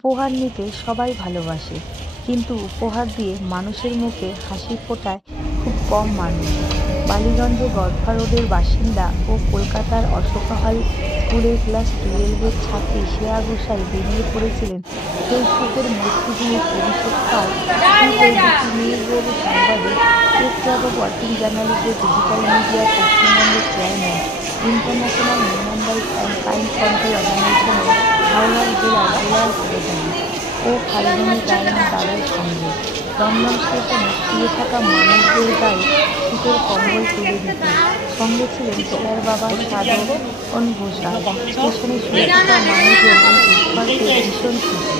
উপহার নিতে সবাই ভালোবাসে, কিন্তু উপহার দিয়ে মানুষের মুখে হাসি ফোটায় খুব কম মানুষ। বালিগঞ্জে গড়ফা রোডের বাসিন্দা ও কলকাতার অশোকাহল স্কুলের ক্লাস 12-এর ছাত্রী শ্রেয়া ঘোষাল বেরিয়ে পড়েছিলেন ফেসবুকের মৈত্রীভূমির অভিষেক নিউজের সংবাদে। প্রেস ক্লাব অফ ওয়ার্কিং জার্নালিস্টদের ডিজিটাল মিডিয়া পশ্চিমবঙ্গের chairman, international human rights and crime control অর্গানাইজেশনের হাওড়া জেলার জেলার প্রধান ও ফাল্গুনি গায়েন তাদের সঙ্গে দমদম স্টেশনে শুয়ে থাকা মানুষদের গায়ে শীতের কম্বল তুলে দিতে সঙ্গে ছিলেন শ্রেয়ার বাবা সাধন ঘোষাল। স্টেশনে শুয়ে থাকা মানুষের এই উৎসবে ভীষণ খুশি।